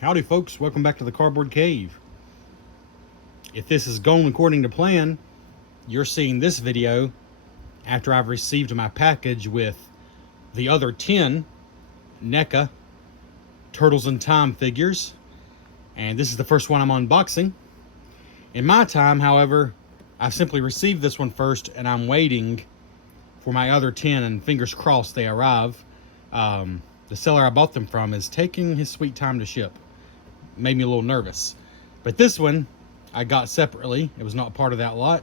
Howdy folks, welcome back to the Cardboard Cave. If this is going according to plan, you're seeing this video after I've received my package with the other 10 NECA Turtles in Time figures, and this is the first one I'm unboxing. In my time, however, I've simply received this one first and I'm waiting for my other 10, and fingers crossed they arrive. The seller I bought them from is taking his sweet time to ship. Made me a little nervous. But this one I got separately. It was not part of that lot.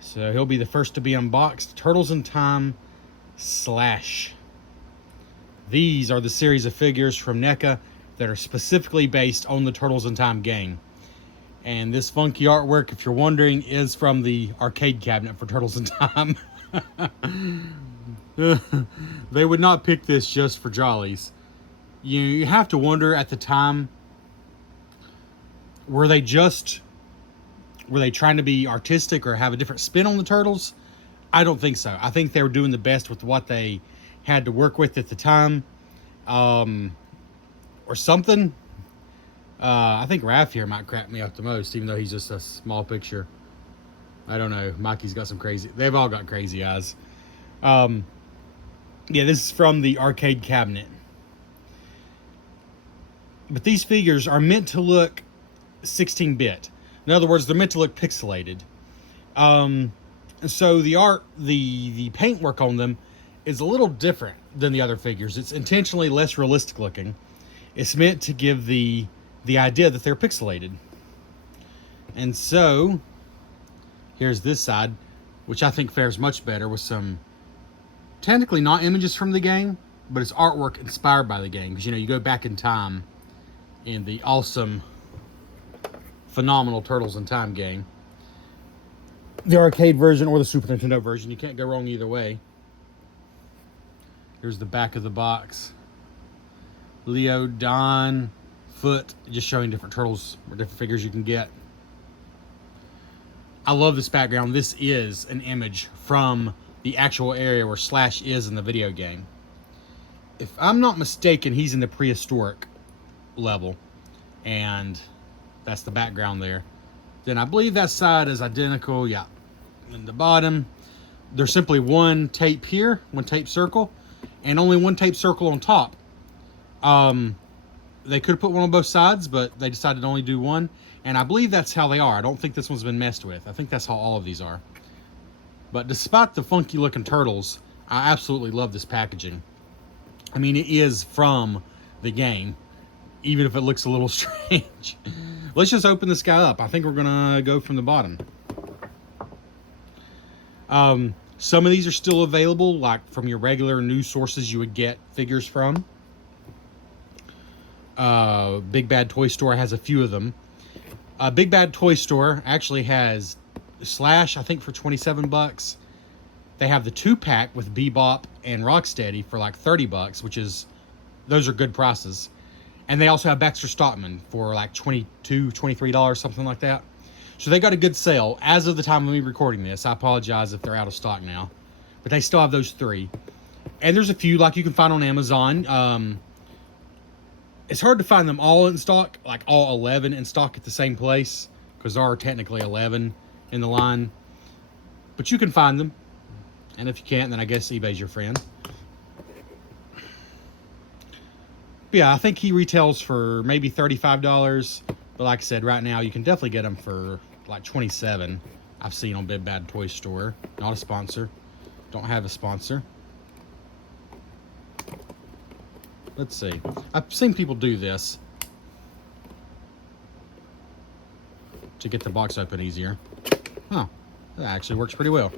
So he'll be the first to be unboxed. Turtles in Time Slash. These are the series of figures from NECA that are specifically based on the Turtles in Time game. And this funky artwork, if you're wondering, is from the arcade cabinet for Turtles in Time. They would not pick this just for jollies. You have to wonder at the time, were they trying to be artistic or have a different spin on the Turtles? I don't think so. I think they were doing the best with what they had to work with at the time, or something. I think Raph here might crack me up the most, even though he's just a small picture. I don't know. Mikey's got some crazy... They've all got crazy eyes. Yeah, this is from the arcade cabinet. But these figures are meant to look 16-bit. In other words, they're meant to look pixelated. So the art, the paintwork on them is a little different than the other figures. It's intentionally less realistic looking. It's meant to give the idea that they're pixelated. And so here's this side, which I think fares much better with some technically not images from the game, but it's artwork inspired by the game. Because, you know, you go back in time in the awesome, phenomenal Turtles in Time game. The arcade version or the Super Nintendo version. You can't go wrong either way. Here's the back of the box. Leo, Don, Foot, just showing different Turtles or different figures you can get. I love this background. This is an image from the actual area where Slash is in the video game. If I'm not mistaken, he's in the prehistoric level, and that's the background there. Then I believe that side is identical. Yeah. And the bottom, there's simply one tape here, one tape circle, and only one tape circle on top. They could have put one on both sides, but they decided to only do one. And I believe that's how they are. I don't think this one's been messed with. I think that's how all of these are. But despite the funky looking Turtles, I absolutely love this packaging. I mean, it is from the game, even if it looks a little strange. Let's just open this guy up. I think we're gonna go from the bottom. Some of these are still available, like from your regular news sources you would get figures from. Big Bad Toy Store has a few of them. Big Bad Toy Store actually has Slash, I think, for 27 bucks. They have the 2-pack with Bebop and Rocksteady for like 30 bucks, which is, those are good prices. And they also have Baxter Stockman for like $22, $23, something like that. So they got a good sale as of the time of me recording this. I apologize if they're out of stock now, but they still have those 3. And there's a few like you can find on Amazon. It's hard to find them all in stock, like all 11 in stock at the same place, because there are technically 11 in the line. But you can find them. And if you can't, then I guess eBay's your friend. But yeah, I think he retails for maybe $35. But like I said, right now you can definitely get them for like $27. I've seen on Big Bad Toy Store. Not a sponsor. Don't have a sponsor. Let's see. I've seen people do this to get the box open easier. Huh. That actually works pretty well.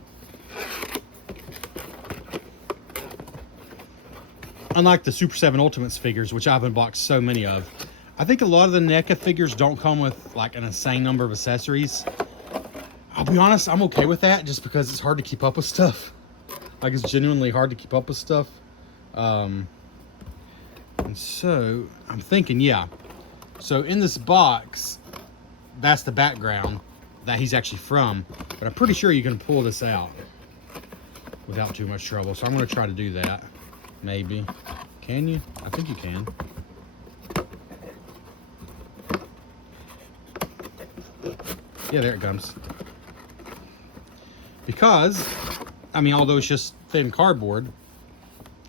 Unlike the Super 7 Ultimates figures, which I've unboxed so many of, I think a lot of the NECA figures don't come with like an insane number of accessories. I'll be honest, I'm okay with that just because it's hard to keep up with stuff. Like, it's genuinely hard to keep up with stuff. And so I'm thinking, yeah. So in this box, that's the background that he's actually from. But I'm pretty sure you can pull this out without too much trouble. So I'm going to try to do that. Maybe. Can you? I think you can. Yeah, there it comes. Because, I mean, although it's just thin cardboard,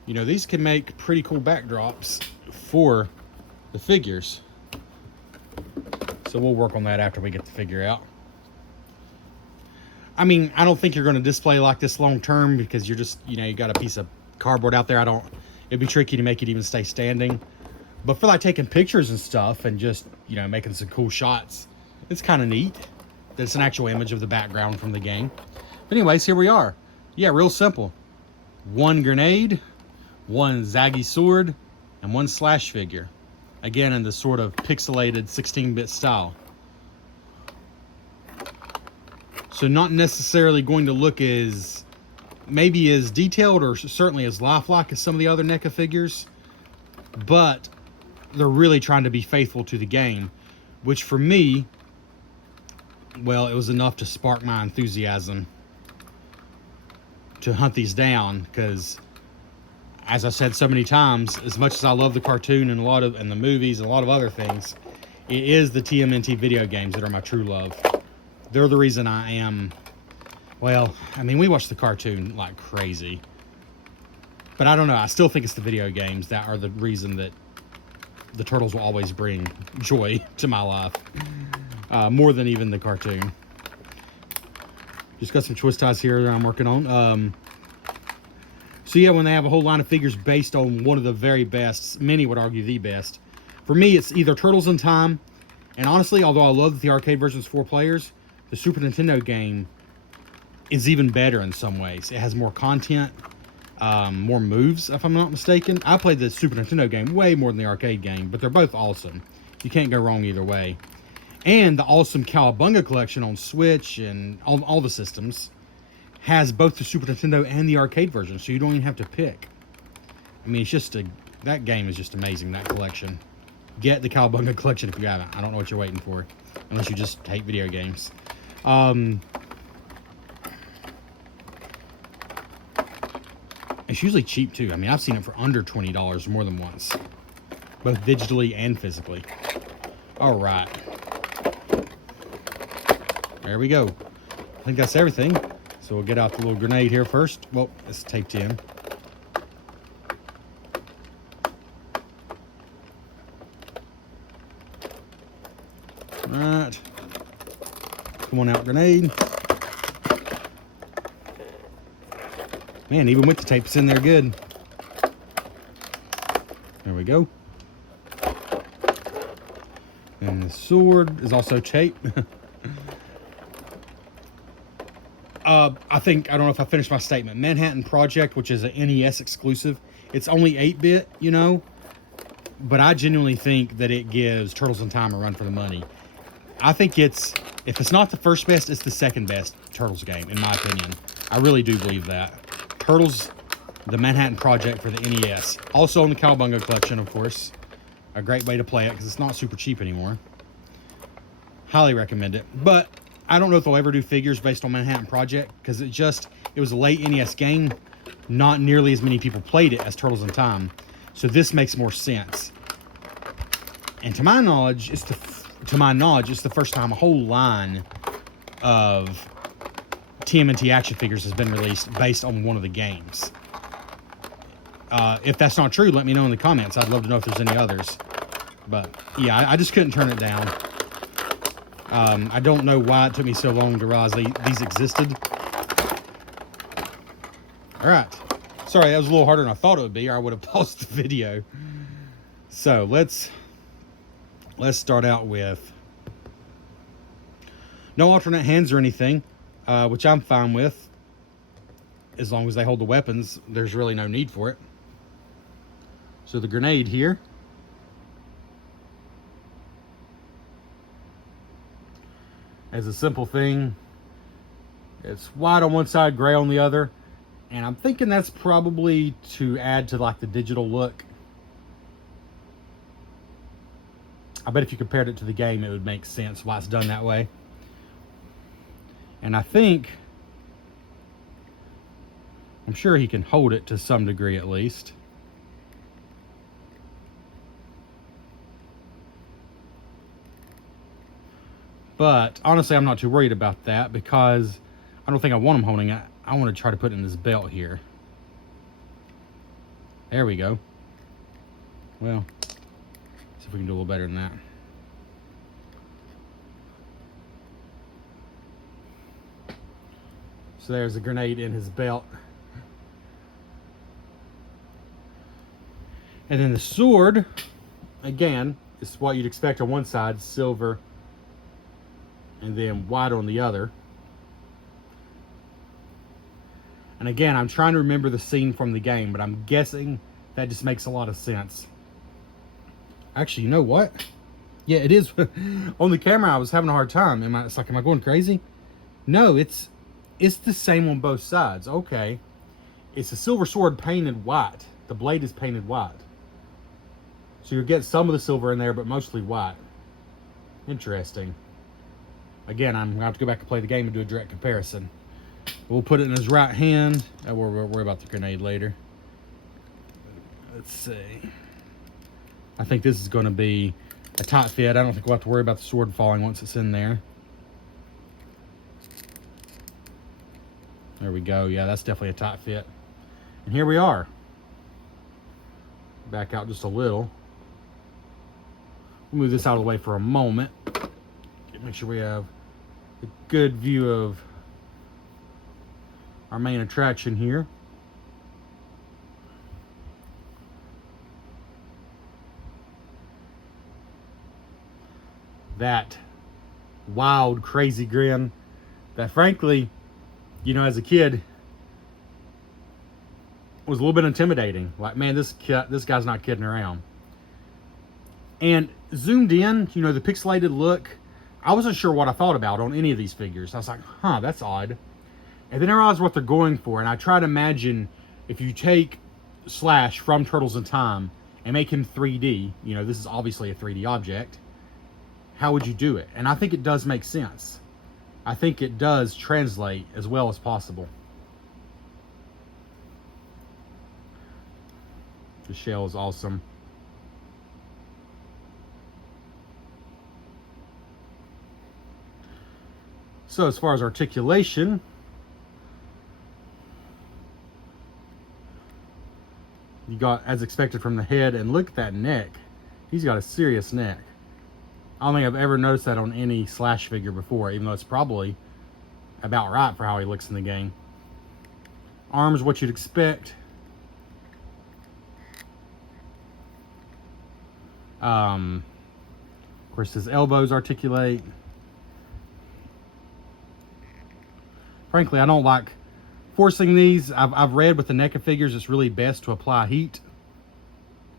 you know, these can make pretty cool backdrops for the figures. So we'll work on that after we get the figure out. I mean, I don't think you're going to display like this long term because you're just, you know, you got a piece of cardboard out there. It'd be tricky to make it even stay standing. But for like taking pictures and stuff and just, you know, making some cool shots, it's kind of neat that it's an actual image of the background from the game. But anyways, here we are. Yeah, real simple. One grenade, one Zaggy sword, and one Slash figure. Again, in the sort of pixelated 16-bit style. So not necessarily going to look as, maybe as detailed or certainly as lifelike as some of the other NECA figures. But they're really trying to be faithful to the game, which for me, well, it was enough to spark my enthusiasm to hunt these down, because as I said so many times, as much as I love the cartoon and the movies and a lot of other things, it is the TMNT video games that are my true love. They're the reason I am, well, I mean, we watch the cartoon like crazy, but I don't know, I still think it's the video games that are the reason that the Turtles will always bring joy to my life, more than even the cartoon. Just got some twist ties here that I'm working on. So yeah, when they have a whole line of figures based on one of the very best, many would argue the best. For me, it's either Turtles in Time, and honestly, although I love that the arcade version is 4 players, the Super Nintendo game is even better in some ways. It has more content, more moves, if I'm not mistaken. I played the Super Nintendo game way more than the arcade game, but they're both awesome. You can't go wrong either way. And the awesome Cowabunga collection on Switch and all the systems has both the Super Nintendo and the arcade version, so you don't even have to pick. I mean, it's just that game is just amazing, that collection. Get the Cowabunga collection if you haven't. I don't know what you're waiting for, unless you just hate video games. It's usually cheap too. I mean, I've seen it for under $20 more than once, both digitally and physically. All right. There we go. I think that's everything. So we'll get out the little grenade here first. Well, it's taped in. All right. Come on out, grenade. Man, even with the tape, it's in there good. There we go. And the sword is also taped. I don't know if I finished my statement. Manhattan Project, which is an NES exclusive, it's only 8-bit, you know, but I genuinely think that it gives Turtles in Time a run for the money. I think if it's not the first best, it's the second best Turtles game, in my opinion. I really do believe that. Turtles, the Manhattan Project for the NES. Also on the Cowabunga collection, of course. A great way to play it, because it's not super cheap anymore. Highly recommend it. But I don't know if they'll ever do figures based on Manhattan Project, because it was a late NES game. Not nearly as many people played it as Turtles in Time. So this makes more sense. And to my knowledge, it's the first time a whole line of TMNT action figures has been released based on one of the games. If that's not true, let me know in the comments. I'd love to know if there's any others. But yeah, I just couldn't turn it down. I don't know why it took me so long to realize these existed. All right. Sorry, that was a little harder than I thought it would be, or I would have paused the video. So let's start out with no alternate hands or anything, which I'm fine with. As long as they hold the weapons, there's really no need for it. So the grenade here. As a simple thing, it's white on one side, gray on the other, and I'm thinking that's probably to add to like the digital look. I bet if you compared it to the game, it would make sense why it's done that way. And I think, I'm sure he can hold it to some degree at least. But honestly, I'm not too worried about that because I don't think I want him holding it. I want to try to put it in this belt here. There we go. Well, see if we can do a little better than that. So there's a grenade in his belt. And then the sword, again, is what you'd expect on one side, silver, and then white on the other. And again, I'm trying to remember the scene from the game, but I'm guessing that just makes a lot of sense. Actually, you know what? Yeah, it is. On the camera, I was having a hard time. Am I going crazy? No, it's the same on both sides. Okay. It's a silver sword painted white. The blade is painted white. So you'll get some of the silver in there, but mostly white. Interesting. Again, I'm going to have to go back and play the game and do a direct comparison. We'll put it in his right hand. We'll worry about the grenade later. Let's see. I think this is going to be a tight fit. I don't think we'll have to worry about the sword falling once it's in there. There we go. Yeah, that's definitely a tight fit. And here we are. Back out just a little. We'll move this out of the way for a moment. Make sure we have a good view of our main attraction here. That wild, crazy grin that frankly, you know, as a kid was a little bit intimidating. Like, man, this guy's not kidding around. And zoomed in, you know, the pixelated look, I wasn't sure what I thought about on any of these figures. I was like, huh, that's odd. And then I realized what they're going for, and I try to imagine if you take Slash from Turtles in Time and make him 3D, you know, this is obviously a 3D object, how would you do it? And I think it does make sense. I think it does translate as well as possible. The shell is awesome. So as far as articulation, you got as expected from the head, and look at that neck. He's got a serious neck. I don't think I've ever noticed that on any Slash figure before, even though it's probably about right for how he looks in the game. Arms, what you'd expect. Of course, his elbows articulate. Frankly, I don't like forcing these. I've read with the NECA figures, it's really best to apply heat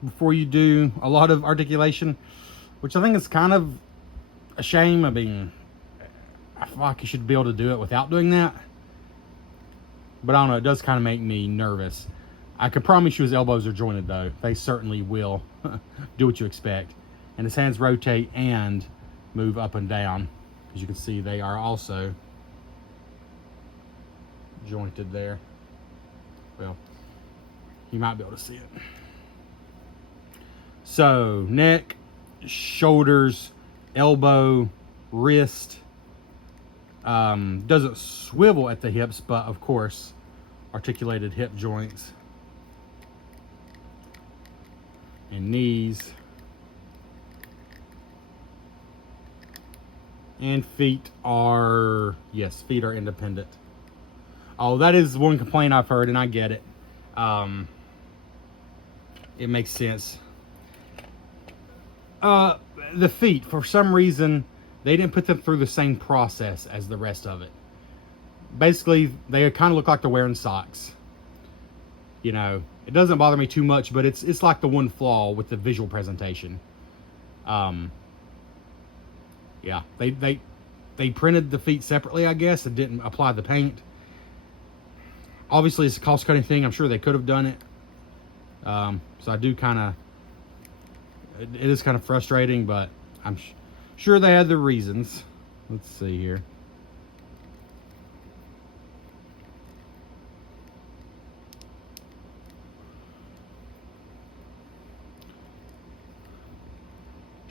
before you do a lot of articulation, which I think is kind of a shame. I mean, I feel like you should be able to do it without doing that. But I don't know, it does kind of make me nervous. I can promise you his elbows are jointed though. They certainly will do what you expect. And his hands rotate and move up and down. As you can see, they are also jointed there. Well, you might be able to see it. So, neck, shoulders, elbow, wrist. Doesn't swivel at the hips, but of course, articulated hip joints. And knees. And feet are, yes, feet are independent. Oh, that is one complaint I've heard, and I get it. It makes sense. The feet, for some reason, they didn't put them through the same process as the rest of it. Basically, they kind of look like they're wearing socks. You know, it doesn't bother me too much, but it's like the one flaw with the visual presentation. Yeah, they printed the feet separately, I guess, and didn't apply the paint. Obviously, it's a cost-cutting thing. I'm sure they could have done it. So I do kind of, it is kind of frustrating, but I'm sure they had their reasons. Let's see here.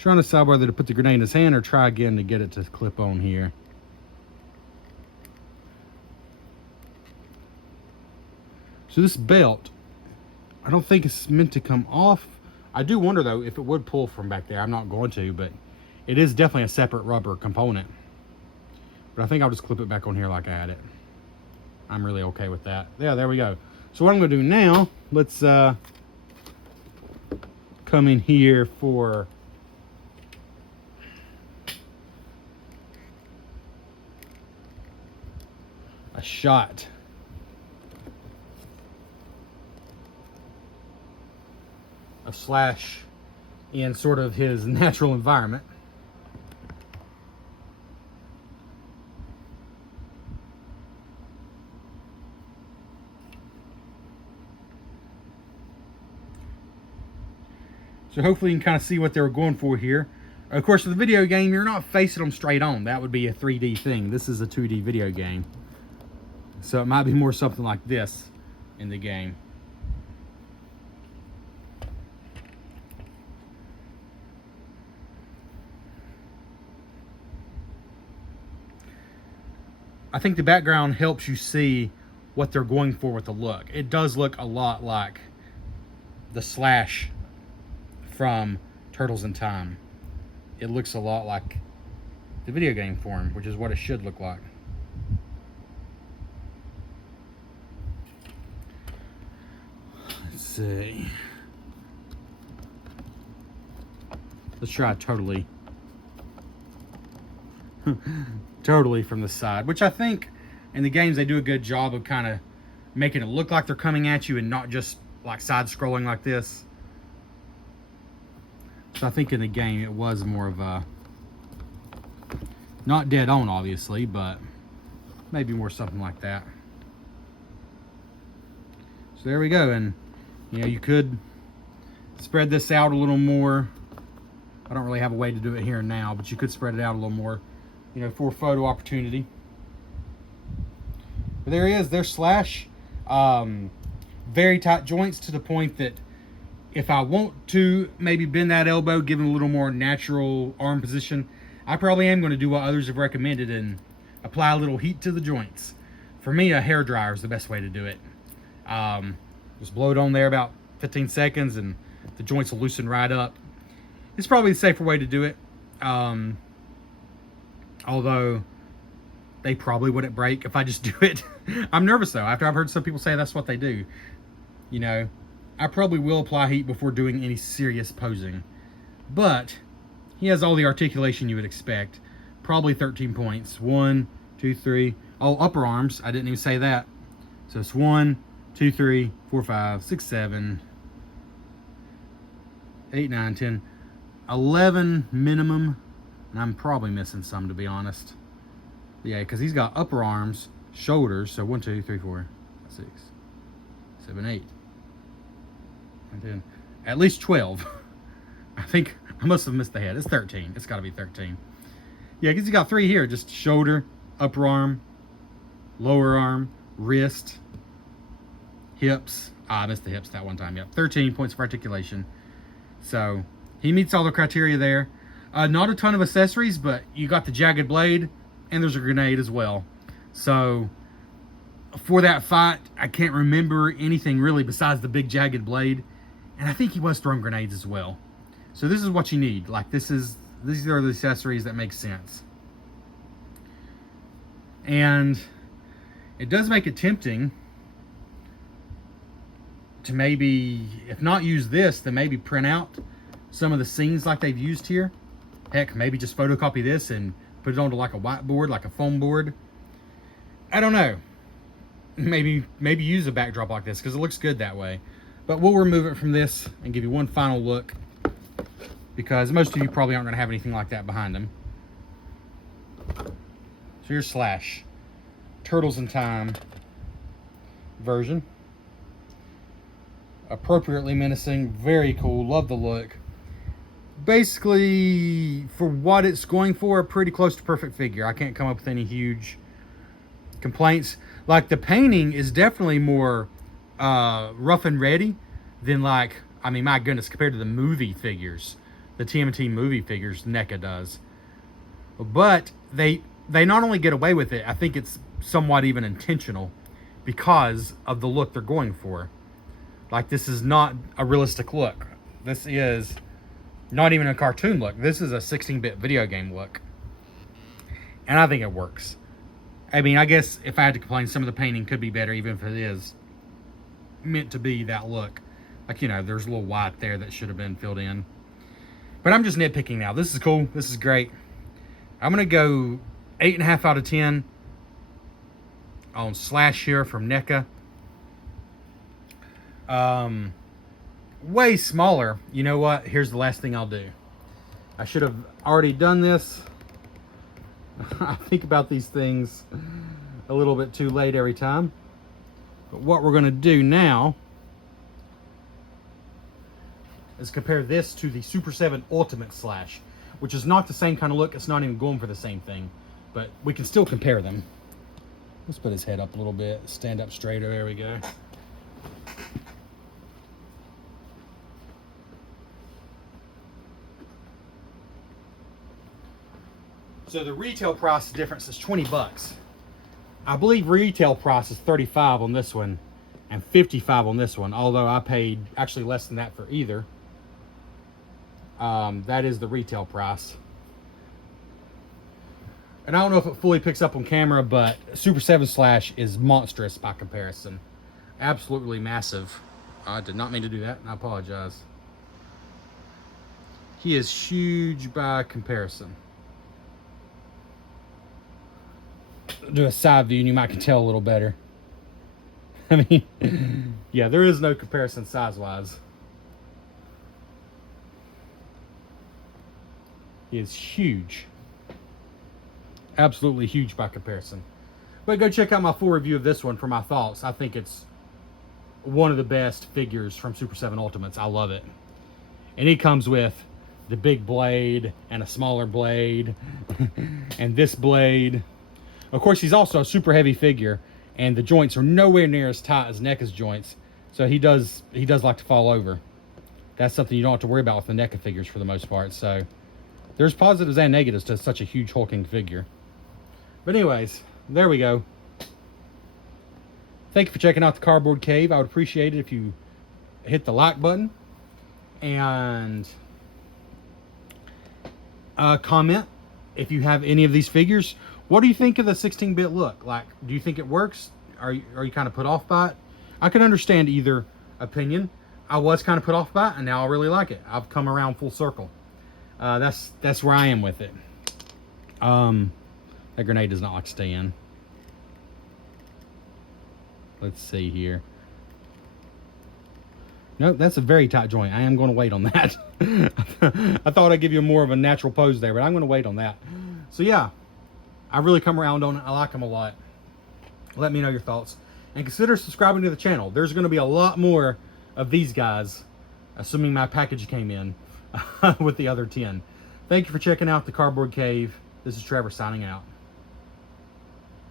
Trying to decide whether to put the grenade in his hand or try again to get it to clip on here. So this belt, I don't think it's meant to come off. I do wonder though if it would pull from back there. I'm not going to, but it is definitely a separate rubber component. But I think I'll just clip it back on here like I had it. I'm really okay with that. Yeah, there we go. So what I'm gonna do now, let's come in here for a shot of Slash in sort of his natural environment. So hopefully you can kind of see what they were going for here. Of course, with the video game, you're not facing them straight on. That would be a 3D thing. This is a 2D video game. So it might be more something like this in the game. I think the background helps you see what they're going for with the look. It does look a lot like the Slash from Turtles in Time. It looks a lot like the video game form, which is what it should look like. Let's see. Let's try totally. Totally from the side, which I think in the games they do a good job of kind of making it look like they're coming at you and not just like side scrolling like this. So I think in the game it was more of a, not dead on obviously, but maybe more something like that. So there we go. And you know, you could spread this out a little more. I don't really have a way to do it here and now, but you could spread it out a little more, you know, for photo opportunity. But there he is, there's Slash. Very tight joints to the point that if I want to maybe bend that elbow, give him a little more natural arm position, I probably am going to do what others have recommended and apply a little heat to the joints. For me, a hairdryer is the best way to do it. Just blow it on there about 15 seconds and the joints will loosen right up. It's probably the safer way to do it. Although they probably wouldn't break if I just do it. I'm nervous though, after I've heard some people say that's what they do. You know, I probably will apply heat before doing any serious posing. But he has all the articulation you would expect. Probably 13 points. 1, 2, 3. Oh, upper arms. I didn't even say that. So it's 1, 2, 3, 4, 5, 6, 7, 8, 9, 10, 11 minimum. And I'm probably missing some, to be honest. Yeah, because he's got upper arms, shoulders. So 1, 2, 3, 4, 6, 7, 8, 9, 10. At least 12. I think I must have missed the head. It's 13. It's got to be 13. Yeah, because he's got 3 here. Just shoulder, upper arm, lower arm, wrist, hips. I missed the hips that one time. Yep, 13 points of articulation. So he meets all the criteria there. Not a ton of accessories, but you got the jagged blade, and there's a grenade as well. So for that fight, I can't remember anything really besides the big jagged blade, and I think he was throwing grenades as well. So this is what you need. Like these are the accessories that make sense. And it does make it tempting to maybe, if not use this, then maybe print out some of the scenes like they've used here. Heck, maybe just photocopy this and put it onto like a whiteboard, like a foam board. I don't know. Maybe use a backdrop like this because it looks good that way. But we'll remove it from this and give you one final look, because most of you probably aren't going to have anything like that behind them. So here's Slash. Turtles in Time version. Appropriately menacing. Very cool. Love the look. Basically, for what it's going for, pretty close to perfect figure. I can't come up with any huge complaints. Like, the painting is definitely more rough and ready than, like, I mean, my goodness, compared to the movie figures. the TMNT movie figures NECA does. But they not only get away with it, I think it's somewhat even intentional because of the look they're going for. Like, this is not a realistic look. This is not even a cartoon look. This is a 16-bit video game look. And I think it works. I mean, I guess if I had to complain, some of the painting could be better, even if it is meant to be that look. Like, you know, there's a little white there that should have been filled in. But I'm just nitpicking now. This is cool. This is great. I'm going to go 8.5 out of 10 on Slash here from NECA. Way smaller. You know what? Here's the last thing I'll do. I should have already done this. I think about these things a little bit too late every time. But what we're going to do now is compare this to the Super 7 Ultimate Slash, which is not the same kind of look. It's not even going for the same thing, but we can still compare them. Let's put his head up a little bit, stand up straighter. There we go. So the retail price difference is 20 bucks. I believe retail price is 35 on this one and 55 on this one, although I paid actually less than that for either. That is the retail price. And I don't know if it fully picks up on camera, but Super 7 Slash is monstrous by comparison. Absolutely massive. I did not mean to do that, and I apologize. He is huge by comparison. Do a side view and you might can tell a little better. I mean, yeah, there is no comparison size-wise. He is huge. Absolutely huge by comparison. But go check out my full review of this one for my thoughts. I think it's one of the best figures from Super 7 Ultimates. I love it. And he comes with the big blade and a smaller blade and this blade. Of course, he's also a super heavy figure, and the joints are nowhere near as tight as NECA's joints, so he does like to fall over. That's something you don't have to worry about with the NECA figures for the most part. So there's positives and negatives to such a huge hulking figure. But anyways, there we go. Thank you for checking out the Cardboard Cave. I would appreciate it if you hit the like button and comment if you have any of these figures. What do you think of the 16-bit look? Like, do you think it works? Are you kind of put off by it? I can understand either opinion. I was kind of put off by it, and now I really like it. I've come around full circle. That's where I am with it. That grenade does not like to stay in. Let's see here. Nope, that's a very tight joint. I am going to wait on that. I thought I'd give you more of a natural pose there, but I'm going to wait on that. So yeah. I really come around on it. I like them a lot. Let me know your thoughts. And consider subscribing to the channel. There's going to be a lot more of these guys, assuming my package came in with the other 10. Thank you for checking out the Cardboard Cave. This is Trevor signing out.